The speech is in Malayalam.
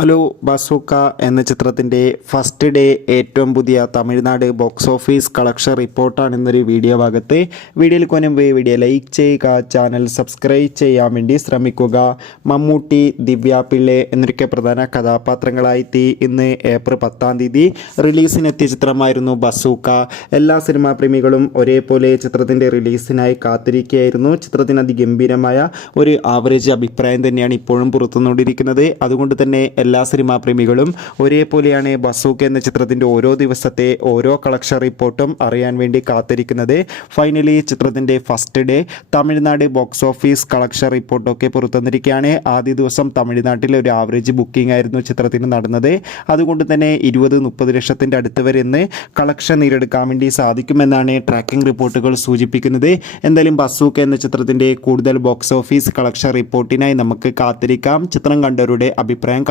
ഹലോ ബസൂക്ക എന്ന ചിത്രത്തിൻ്റെ ഫസ്റ്റ് ഡേ ഏറ്റവും പുതിയ തമിഴ്നാട് ബോക്സ് ഓഫീസ് കളക്ഷൻ റിപ്പോർട്ടാണ് ഇന്നൊരു വീഡിയോ ഭാഗത്ത്. വീഡിയോയിൽ കൊനുമ്പ് വീഡിയോ ലൈക്ക് ചെയ്യുക, ചാനൽ സബ്സ്ക്രൈബ് ചെയ്യാൻ വേണ്ടി ശ്രമിക്കുക. മമ്മൂട്ടി, ദിവ്യ പിള്ളെ എന്നൊക്കെ പ്രധാന കഥാപാത്രങ്ങളായി ഇന്ന് ഏപ്രിൽ 10 റിലീസിനെത്തിയ ചിത്രമായിരുന്നു ബസൂക്ക. എല്ലാ സിനിമാ പ്രേമികളും ഒരേപോലെ ചിത്രത്തിൻ്റെ റിലീസിനായി കാത്തിരിക്കുകയായിരുന്നു. ചിത്രത്തിന് അതിഗംഭീരമായ ഒരു ആവറേജ് അഭിപ്രായം തന്നെയാണ് ഇപ്പോഴും പുറത്തുകൊണ്ടിരിക്കുന്നത്. അതുകൊണ്ട് തന്നെ എല്ലാ സിനിമാ പ്രേമികളും ഒരേപോലെയാണ് ബസൂക്ക എന്ന ചിത്രത്തിൻ്റെ ഓരോ ദിവസത്തെ ഓരോ കളക്ഷൻ റിപ്പോർട്ടും അറിയാൻ വേണ്ടി കാത്തിരിക്കുന്നത്. ഫൈനലി ചിത്രത്തിൻ്റെ first day Tamil Nadu box office collection റിപ്പോർട്ടൊക്കെ പുറത്തുവന്നിരിക്കുകയാണ്. ആദ്യ ദിവസം തമിഴ്നാട്ടിലെ ഒരു ആവറേജ് ബുക്കിംഗ് ആയിരുന്നു ചിത്രത്തിന് നടന്നത്. അതുകൊണ്ട് തന്നെ 20-30 ലക്ഷത്തിൻ്റെ അടുത്ത് വരെ ഇന്ന് കളക്ഷൻ നേടിയെടുക്കാൻ വേണ്ടി സാധിക്കുമെന്നാണ് ട്രാക്കിംഗ് റിപ്പോർട്ടുകൾ സൂചിപ്പിക്കുന്നത്. എന്തായാലും ബസൂക്ക എന്ന ചിത്രത്തിൻ്റെ കൂടുതൽ ബോക്സ് ഓഫീസ് കളക്ഷൻ റിപ്പോർട്ടിനായി നമുക്ക് കാത്തിരിക്കാം. ചിത്രം കണ്ടവരുടെ അഭിപ്രായം